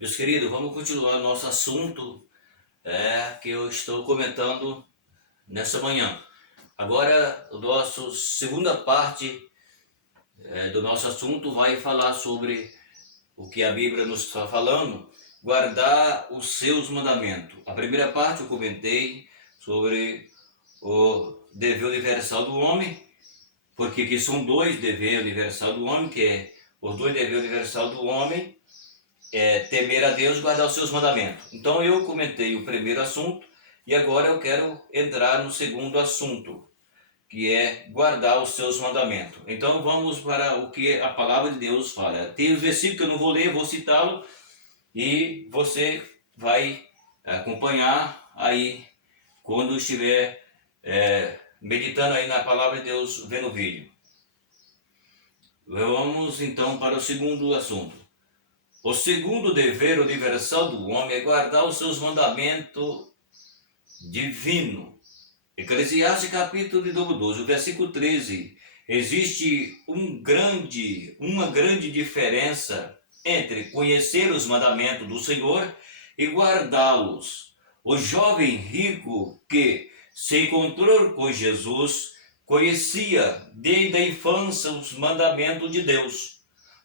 Meus queridos, vamos continuar nosso assunto que eu estou comentando nessa manhã. Agora, a nossa segunda parte do nosso assunto vai falar sobre o que a Bíblia nos está falando, guardar os seus mandamentos. A primeira parte eu comentei sobre o dever universal do homem, porque que são dois deveres universal do homem, que é os dois deveres universal do homem temer a Deus e guardar os seus mandamentos. Então eu comentei o primeiro assunto e agora eu quero entrar no segundo assunto, que é guardar os seus mandamentos. Então vamos para o que a palavra de Deus fala. Tem os versículos que eu não vou ler, vou citá-lo e você vai acompanhar aí quando estiver meditando aí na palavra de Deus, vendo o vídeo. Vamos então para o segundo assunto. O segundo dever universal do homem é guardar os seus mandamentos divinos. Eclesiastes capítulo de número 12, o versículo 13. Existe uma grande diferença entre conhecer os mandamentos do Senhor e guardá-los. O jovem rico que se encontrou com Jesus conhecia desde a infância os mandamentos de Deus.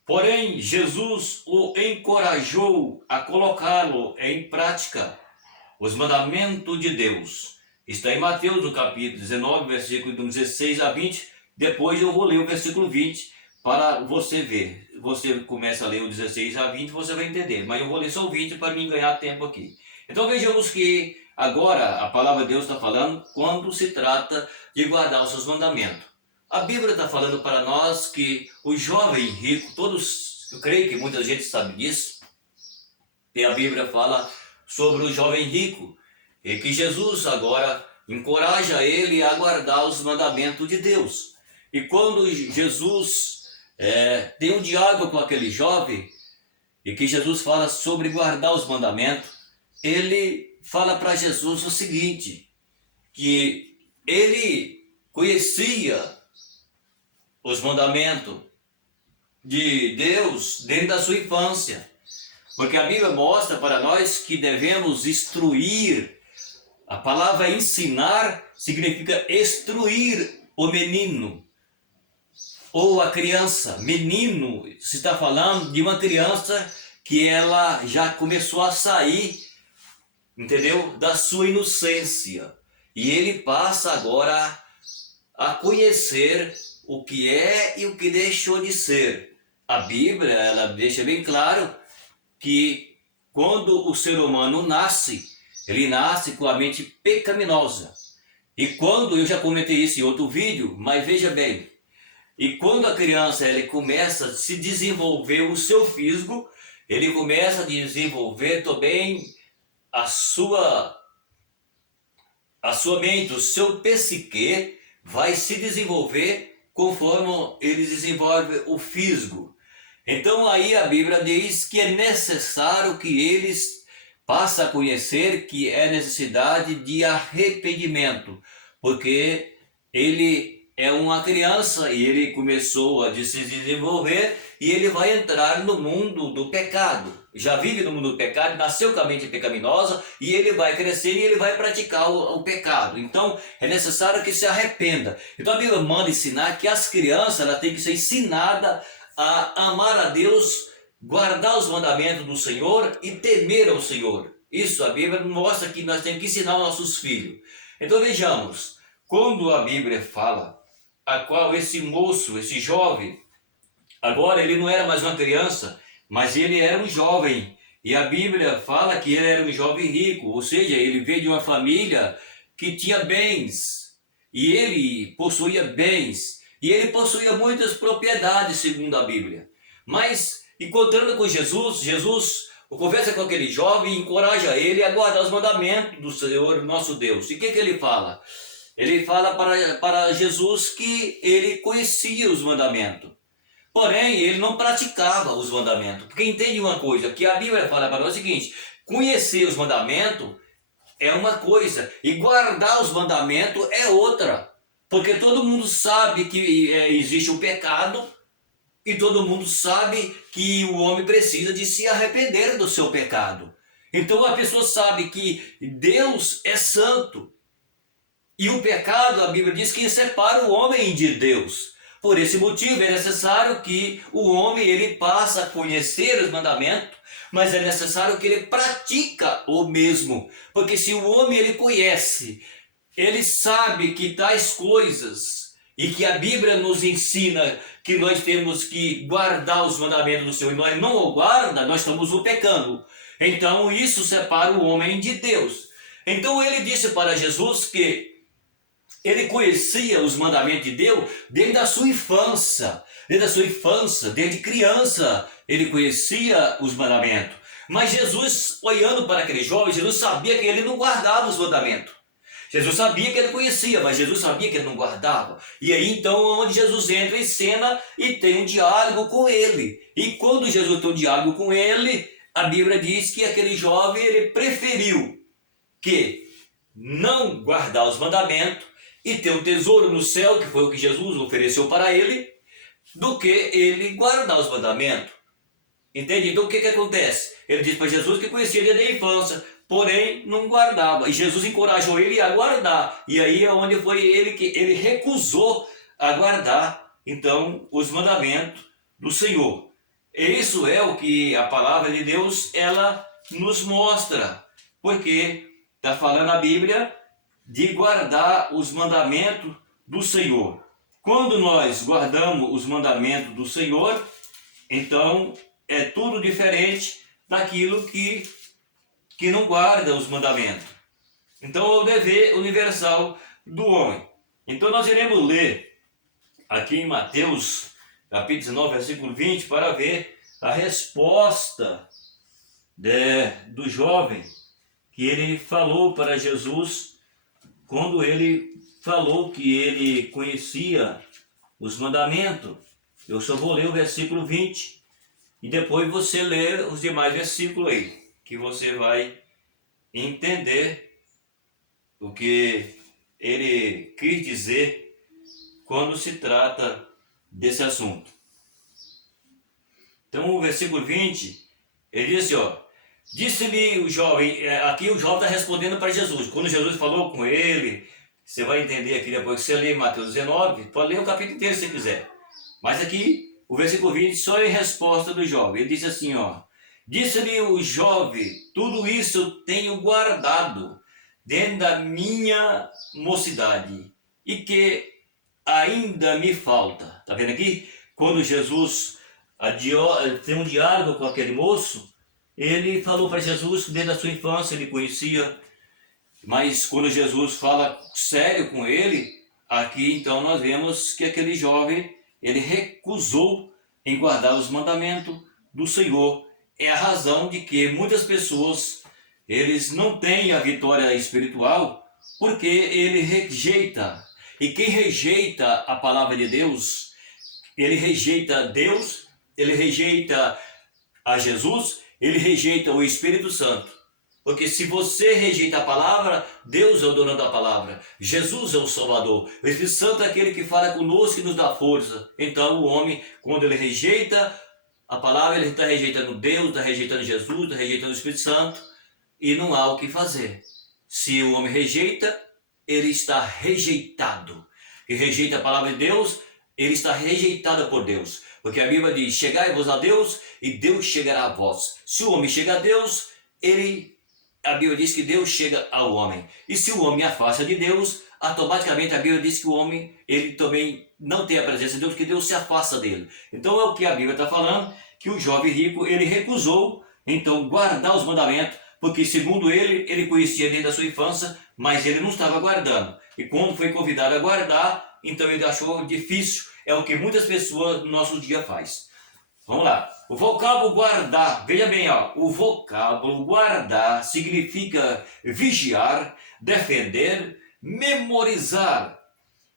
Porém, Jesus o encorajou a colocá-lo em prática, os mandamentos de Deus. Está em Mateus, no capítulo 19, versículo 16 a 20. Depois eu vou ler o versículo 20 para você ver. Você começa a ler o 16 a 20, você vai entender. Mas eu vou ler só o 20 para mim ganhar tempo aqui. Então vejamos que agora a palavra de Deus está falando quando se trata de guardar os seus mandamentos. A Bíblia está falando para nós que o jovem rico, eu creio que muita gente sabe disso, e a Bíblia fala sobre o jovem rico, e que Jesus agora encoraja ele a guardar os mandamentos de Deus. E quando Jesus tem um diálogo com aquele jovem, e que Jesus fala sobre guardar os mandamentos, ele fala para Jesus o seguinte, que ele conhecia os mandamentos de Deus dentro da sua infância. Porque a Bíblia mostra para nós que devemos instruir. A palavra ensinar significa instruir o menino ou a criança. Menino, se está falando de uma criança que ela já começou a sair, entendeu? Da sua inocência. E ele passa agora a conhecer o que é e o que deixou de ser. A Bíblia, ela deixa bem claro que quando o ser humano nasce, ele nasce com a mente pecaminosa. E quando, eu já comentei isso em outro vídeo, mas veja bem, e quando a criança ele começa a se desenvolver o seu físico, ele começa a desenvolver também a sua mente, o seu psique vai se desenvolver conforme ele desenvolve o físico. Então aí a Bíblia diz que é necessário que eles passem a conhecer que é necessidade de arrependimento, porque ele é uma criança e ele começou a se desenvolver e ele vai entrar no mundo do pecado. Já vive no mundo do pecado, nasceu com a mente pecaminosa e ele vai crescer e ele vai praticar o pecado. Então é necessário que se arrependa. Então a Bíblia manda ensinar que as crianças elas têm que ser ensinadas a amar a Deus, guardar os mandamentos do Senhor e temer ao Senhor. Isso a Bíblia mostra que nós temos que ensinar aos nossos filhos. Então vejamos, quando a Bíblia fala a qual esse moço, esse jovem, agora ele não era mais uma criança, mas ele era um jovem. E a Bíblia fala que ele era um jovem rico, ou seja, ele veio de uma família que tinha bens. E ele possuía bens. E ele possuía muitas propriedades, segundo a Bíblia. Mas, encontrando com Jesus, Jesus conversa com aquele jovem e encoraja ele a guardar os mandamentos do Senhor, nosso Deus. E o que ele fala? Ele fala para Jesus que ele conhecia os mandamentos. Porém, ele não praticava os mandamentos. Porque entende uma coisa, que a Bíblia fala para nós o seguinte, conhecer os mandamentos é uma coisa, e guardar os mandamentos é outra. Porque todo mundo sabe que existe o pecado, E todo mundo sabe que o homem precisa de se arrepender do seu pecado. Então a pessoa sabe que Deus é santo. E o pecado, a Bíblia diz que separa o homem de Deus. Por esse motivo é necessário que o homem ele passa a conhecer os mandamentos, mas é necessário que ele pratica o mesmo. Porque se o homem ele conhece, ele sabe que tais coisas e que a Bíblia nos ensina que nós temos que guardar os mandamentos do Senhor e nós não o guarda, nós estamos o pecando. Então isso separa o homem de Deus. Então ele disse para Jesus que ele conhecia os mandamentos de Deus desde a sua infância. Desde criança, ele conhecia os mandamentos. Mas Jesus, olhando para aquele jovem, Jesus sabia que ele não guardava os mandamentos. Jesus sabia que ele conhecia, mas Jesus sabia que ele não guardava. E aí então onde Jesus entra em cena e tem um diálogo com ele. E quando Jesus tem um diálogo com ele, a Bíblia diz que aquele jovem ele preferiu que não guardar os mandamentos e ter um tesouro no céu, que foi o que Jesus ofereceu para ele, do que ele guardar os mandamentos. Entende? Então o que acontece? Ele disse para Jesus que conhecia desde a infância, porém não guardava. E Jesus encorajou ele a guardar. E aí é onde foi ele que ele recusou a guardar, então, os mandamentos do Senhor. Isso é o que a palavra de Deus ela nos mostra. Porque está falando a Bíblia de guardar os mandamentos do Senhor. Quando nós guardamos os mandamentos do Senhor, então é tudo diferente daquilo que não guarda os mandamentos. Então é o dever universal do homem. Então nós iremos ler aqui em Mateus capítulo 19, versículo 20, para ver a resposta do jovem que ele falou para Jesus quando ele falou que ele conhecia os mandamentos. Eu só vou ler o versículo 20 e depois você lê os demais versículos aí, que você vai entender o que ele quis dizer quando se trata desse assunto. Então o versículo 20, ele diz assim, ó, disse-lhe o jovem, aqui o jovem está respondendo para Jesus. Quando Jesus falou com ele, você vai entender aqui depois que você lê Mateus 19, pode ler o capítulo inteiro se você quiser. Mas aqui, o versículo 20, só em resposta do jovem. Ele disse assim, ó, disse-lhe o jovem, tudo isso eu tenho guardado dentro da minha mocidade e que ainda me falta. Está vendo aqui? Quando Jesus tem um diálogo com aquele moço, ele falou para Jesus que desde a sua infância ele conhecia, mas quando Jesus fala sério com ele, aqui então nós vemos que aquele jovem, ele recusou em guardar os mandamentos do Senhor. É a razão de que muitas pessoas, eles não têm a vitória espiritual, porque ele rejeita. E quem rejeita a palavra de Deus, ele rejeita Deus, ele rejeita a Jesus, ele rejeita o Espírito Santo. Porque se você rejeita a palavra, Deus é o dono da palavra. Jesus é o Salvador. O Espírito Santo é aquele que fala conosco e nos dá força. Então o homem, quando ele rejeita a palavra, ele está rejeitando Deus, está rejeitando Jesus, está rejeitando o Espírito Santo. E não há o que fazer. Se o homem rejeita, ele está rejeitado. E rejeita a palavra de Deus, ele está rejeitado por Deus. Porque a Bíblia diz, chegai-vos a Deus e Deus chegará a vós. Se o homem chega a Deus, a Bíblia diz que Deus chega ao homem. E se o homem afasta de Deus, automaticamente a Bíblia diz que o homem, ele também não tem a presença de Deus, porque Deus se afasta dele. Então é o que a Bíblia está falando, que o jovem rico, ele recusou, então, guardar os mandamentos, porque segundo ele conhecia desde a sua infância, mas ele não estava guardando. E quando foi convidado a guardar, então ele achou difícil. É o que muitas pessoas no nosso dia faz. Vamos lá. O vocábulo guardar, veja bem, ó, o vocábulo guardar significa vigiar, defender, memorizar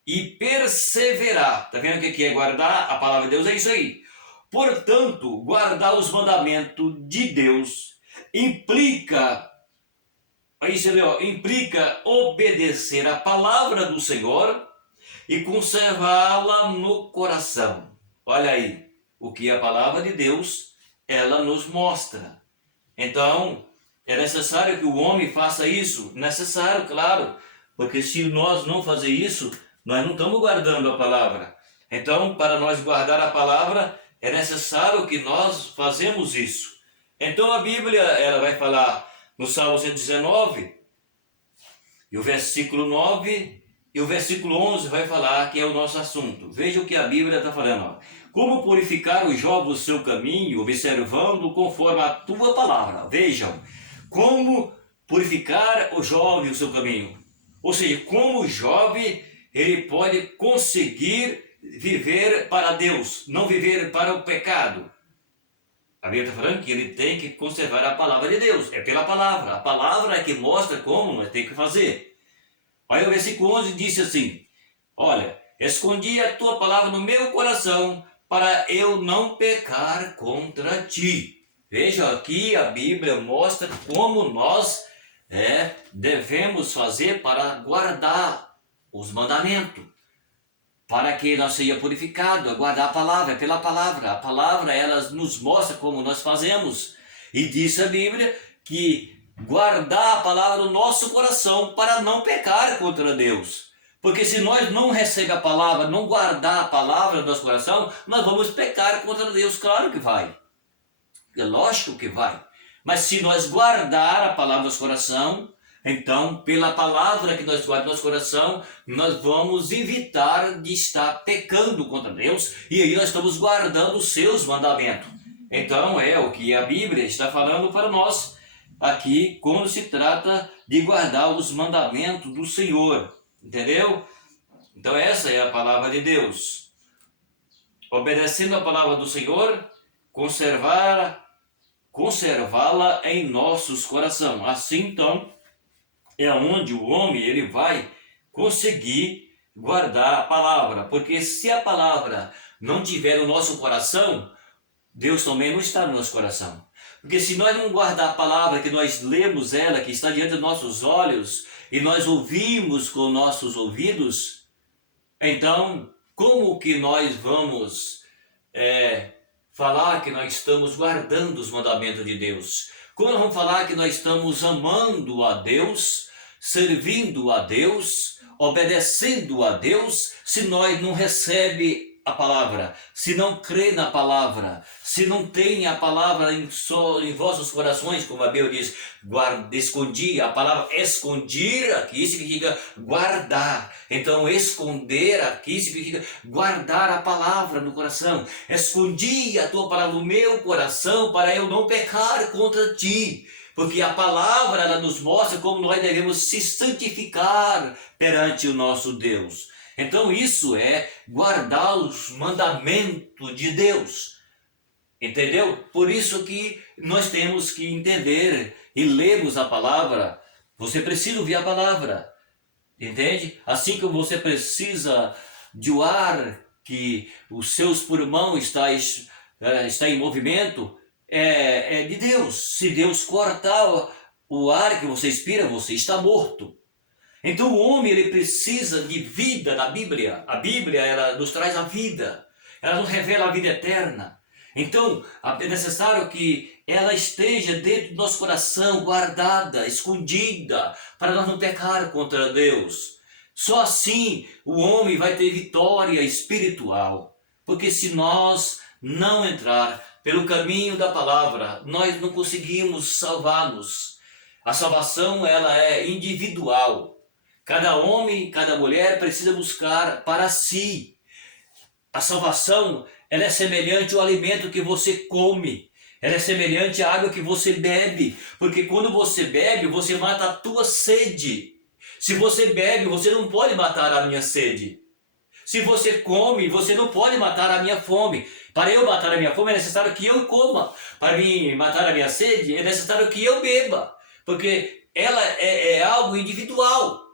e perseverar. Tá vendo o que é guardar? A palavra de Deus é isso aí. Portanto, guardar os mandamentos de Deus implica obedecer a palavra do Senhor e conservá-la no coração. Olha aí, o que a palavra de Deus, ela nos mostra. Então, é necessário que o homem faça isso? Necessário, claro, porque se nós não fazer isso, nós não estamos guardando a palavra. Então, para nós guardar a palavra, é necessário que nós fazemos isso. Então, a Bíblia, ela vai falar no Salmo 119, e o versículo 9 e o versículo 11 vai falar que é o nosso assunto. Veja o que a Bíblia está falando. Ó. Como purificar o jovem o seu caminho, observando conforme a tua palavra. Vejam, como purificar o jovem o seu caminho. Ou seja, como o jovem ele pode conseguir viver para Deus, não viver para o pecado. A Bíblia está falando que ele tem que conservar a palavra de Deus. É pela palavra. A palavra é que mostra como nós temos que fazer. Aí o versículo 11 disse assim, olha, escondi a tua palavra no meu coração para eu não pecar contra ti. Veja aqui a Bíblia mostra como nós devemos fazer para guardar os mandamentos. Para que nós seja purificado, guardar a palavra, é pela palavra. A palavra, ela nos mostra como nós fazemos. E diz a Bíblia que guardar a palavra no nosso coração para não pecar contra Deus. Porque se nós não recebemos a palavra, não guardar a palavra no nosso coração, nós vamos pecar contra Deus. Claro que vai. É lógico que vai. Mas se nós guardar a palavra no nosso coração, então, pela palavra que nós guardamos no nosso coração, nós vamos evitar de estar pecando contra Deus, e aí nós estamos guardando os seus mandamentos. Então, é o que a Bíblia está falando para nós aqui, quando se trata de guardar os mandamentos do Senhor. Entendeu? Então, essa é a palavra de Deus. Obedecendo a palavra do Senhor, conservá-la em nossos corações. Assim, então, é onde o homem ele vai conseguir guardar a palavra. Porque se a palavra não tiver no nosso coração, Deus também não está no nosso coração. Porque se nós não guardar a palavra, que nós lemos ela, que está diante dos nossos olhos, e nós ouvimos com nossos ouvidos, então como que nós vamos falar que nós estamos guardando os mandamentos de Deus? Como nós vamos falar que nós estamos amando a Deus, servindo a Deus, obedecendo a Deus, se nós não recebemos a palavra, se não crê na palavra, se não tem a palavra em vossos corações, como a Bíblia diz, escondi, a palavra esconder aqui significa guardar. Então esconder aqui significa guardar a palavra no coração. Escondi a tua palavra no meu coração para eu não pecar contra ti. Porque a palavra ela nos mostra como nós devemos se santificar perante o nosso Deus. Então isso é guardar os mandamentos de Deus. Entendeu? Por isso que nós temos que entender e lermos a palavra. Você precisa ouvir a palavra. Entende? Assim como você precisa de o ar que os seus pulmões está em movimento, é de Deus. Se Deus cortar o ar que você expira, você está morto. Então o homem ele precisa de vida na Bíblia. A Bíblia ela nos traz a vida. Ela nos revela a vida eterna. Então é necessário que ela esteja dentro do nosso coração, guardada, escondida, para nós não pecar contra Deus. Só assim o homem vai ter vitória espiritual. Porque se nós não entrar pelo caminho da palavra, nós não conseguimos salvar-nos. A salvação ela é individual. Cada homem, cada mulher precisa buscar para si. A salvação ela é semelhante ao alimento que você come. Ela é semelhante à água que você bebe. Porque quando você bebe, você mata a tua sede. Se você bebe, você não pode matar a minha sede. Se você come, você não pode matar a minha fome. Para eu matar a minha fome é necessário que eu coma. Para mim matar a minha sede é necessário que eu beba. Porque ela é algo individual.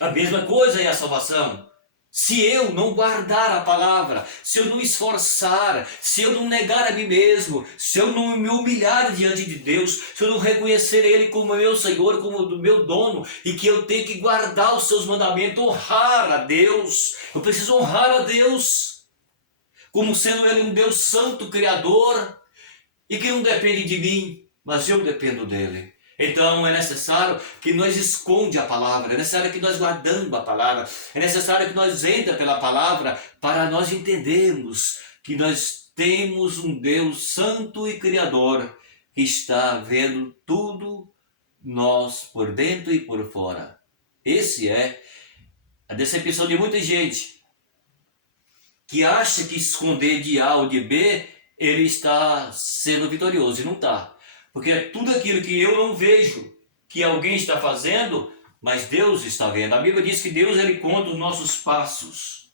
A mesma coisa é a salvação. Se eu não guardar a palavra, se eu não esforçar, se eu não negar a mim mesmo, se eu não me humilhar diante de Deus, se eu não reconhecer Ele como meu Senhor, como do meu dono, e que eu tenho que guardar os seus mandamentos, honrar a Deus, eu preciso honrar a Deus. como sendo Ele um Deus santo, criador, e que não depende de mim, mas eu dependo dele. Então é necessário que nós esconde a palavra, é necessário que nós guardamos a palavra, é necessário que nós entra pela palavra para nós entendermos que nós temos um Deus santo e criador que está vendo tudo nós por dentro e por fora. Esse é a decepção de muita gente que acha que esconder de A ou de B ele está sendo vitorioso e não está. Porque é tudo aquilo que eu não vejo que alguém está fazendo, mas Deus está vendo. A Bíblia diz que Deus ele conta os nossos passos.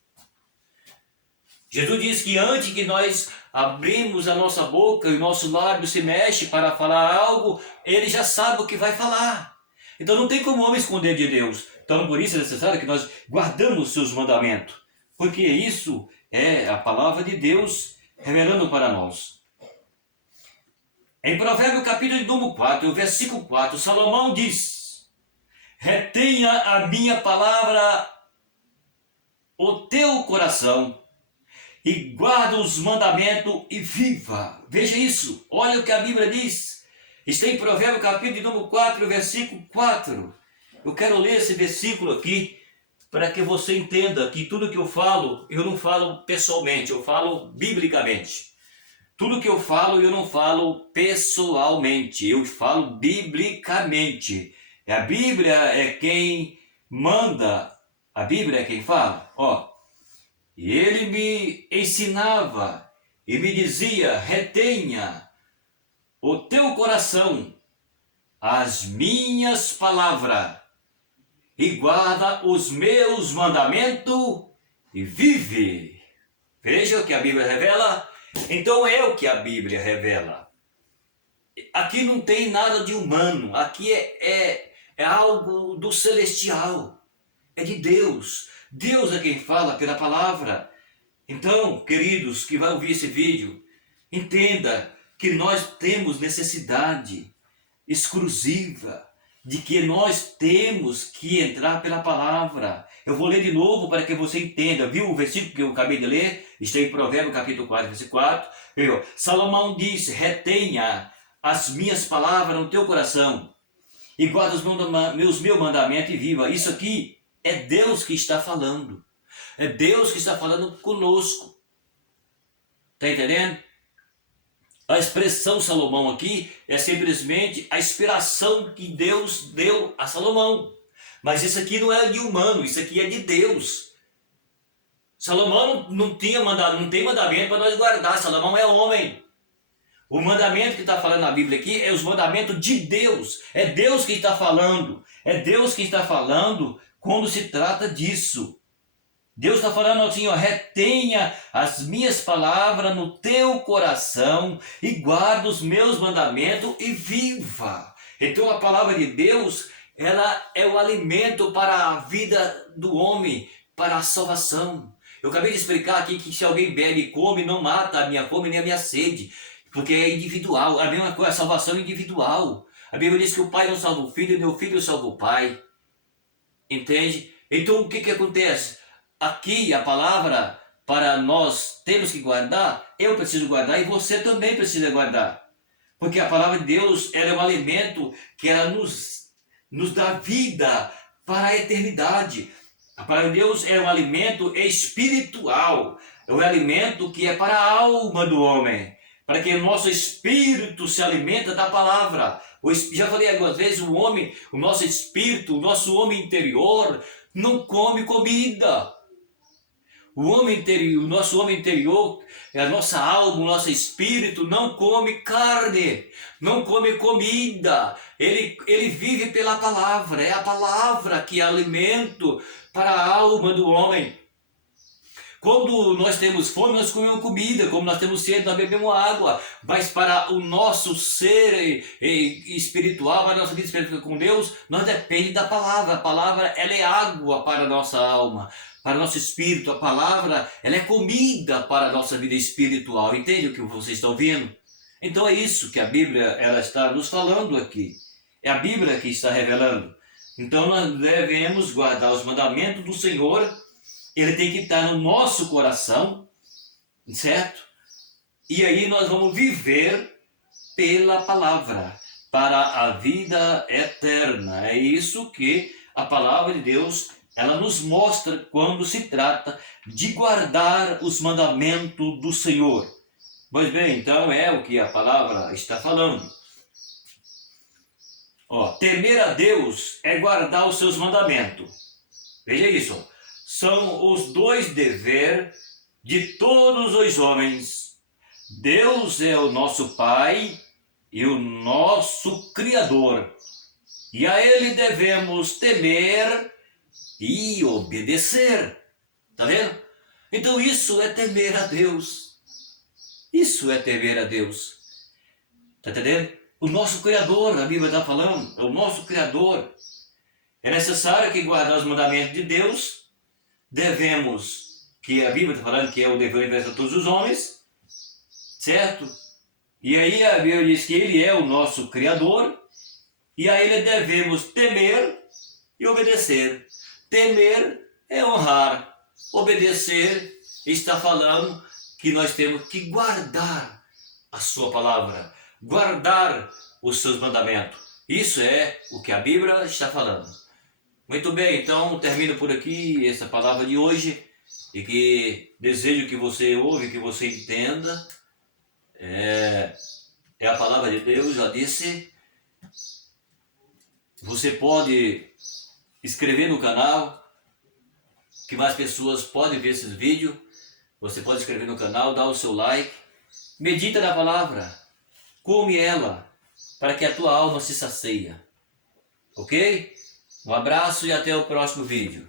Jesus diz que antes que nós abrimos a nossa boca e o nosso lábio se mexe para falar algo, ele já sabe o que vai falar. Então não tem como homem esconder de Deus. Então por isso é necessário que nós guardamos os seus mandamentos. Porque isso é a palavra de Deus revelando para nós. Em Provérbios capítulo de número 4, versículo 4, Salomão diz: retenha a minha palavra o teu coração e guarda os mandamentos e viva. Veja isso, olha o que a Bíblia diz. Está em Provérbios capítulo de número 4, versículo 4. Eu quero ler esse versículo aqui para que você entenda que tudo que eu não falo pessoalmente, eu falo biblicamente. Tudo que eu não falo pessoalmente, eu falo biblicamente. A Bíblia é quem manda, a Bíblia é quem fala. E ele me ensinava e me dizia: retenha o teu coração as minhas palavras e guarda os meus mandamentos e vive. Veja o que a Bíblia revela. Então é o que a Bíblia revela. Aqui não tem nada de humano, aqui é algo do celestial, é de Deus. Deus é quem fala pela palavra. Então, queridos que vão ouvir esse vídeo, entenda que nós temos necessidade exclusiva de que nós temos que entrar pela palavra. Eu vou ler de novo para que você entenda. Viu o versículo que eu acabei de ler? Está em Provérbios capítulo 4, versículo 4. Salomão disse: retenha as minhas palavras no teu coração e guarda os meus mandamentos e viva. Isso aqui é Deus que está falando. É Deus que está falando conosco. Está entendendo? A expressão Salomão aqui é simplesmente a inspiração que Deus deu a Salomão. Mas isso aqui não é de humano, isso aqui é de Deus. Salomão não tem mandamento para nós guardar. Salomão é homem. O mandamento que está falando na Bíblia aqui é os mandamentos de Deus. É Deus que está falando. É Deus que está falando quando se trata disso. Deus está falando assim, retenha as minhas palavras no teu coração e guarda os meus mandamentos e viva. Então a palavra de Deus, ela é o alimento para a vida do homem, para a salvação. Eu acabei de explicar aqui que se alguém bebe e come, não mata a minha fome nem a minha sede, porque é individual. A mesma coisa, a salvação é individual. A Bíblia diz que o pai não salva o filho, nem o filho salva o pai. Entende? Então o que acontece? Aqui a palavra para nós temos que guardar, eu preciso guardar e você também precisa guardar. Porque a palavra de Deus, ela é um alimento que ela nos dá vida para a eternidade. A palavra de Deus é um alimento espiritual, é um alimento que é para a alma do homem, para que o nosso espírito se alimenta da palavra. Já falei algumas vezes, o nosso espírito, o nosso homem interior não come comida. O nosso homem interior, a nossa alma, o nosso espírito não come carne, não come comida. Ele vive pela palavra. É a palavra que é alimento para a alma do homem. Quando nós temos fome, nós comemos comida. Como nós temos sede, nós bebemos água. Mas para o nosso ser espiritual, para a nossa vida espiritual com Deus, nós dependemos da palavra. A palavra, ela é água para a nossa alma, para o nosso espírito. A palavra, ela é comida para a nossa vida espiritual. Entende o que vocês estão vendo? Então é isso que a Bíblia ela está nos falando aqui. É a Bíblia que está revelando. Então nós devemos guardar os mandamentos do Senhor. Ele tem que estar no nosso coração, certo? E aí nós vamos viver pela palavra, para a vida eterna. É isso que a palavra de Deus, ela nos mostra quando se trata de guardar os mandamentos do Senhor. Pois bem, então é o que a palavra está falando. Temer a Deus é guardar os seus mandamentos. Veja isso. São os dois deveres de todos os homens. Deus é o nosso Pai e o nosso Criador. E a Ele devemos temer e obedecer. Está vendo? Então isso é temer a Deus. Isso é temer a Deus. Está entendendo? O nosso Criador, a Bíblia está falando, é o nosso Criador. É necessário que guardar os mandamentos de Deus. Devemos, que a Bíblia está falando que é o dever universal de todos os homens, certo? E aí a Bíblia diz que Ele é o nosso Criador, e a Ele devemos temer e obedecer. Temer é honrar, obedecer está falando que nós temos que guardar a sua palavra, guardar os seus mandamentos. Isso é o que a Bíblia está falando. Muito bem, então termino por aqui essa palavra de hoje e que desejo que você ouve, que você entenda. É a palavra de Deus, já disse. Você pode inscrever no canal, que mais pessoas podem ver esses vídeos. Você pode inscrever no canal, dar o seu like. Medita na palavra, come ela, para que a tua alma se sacia. Ok? Um abraço e até o próximo vídeo.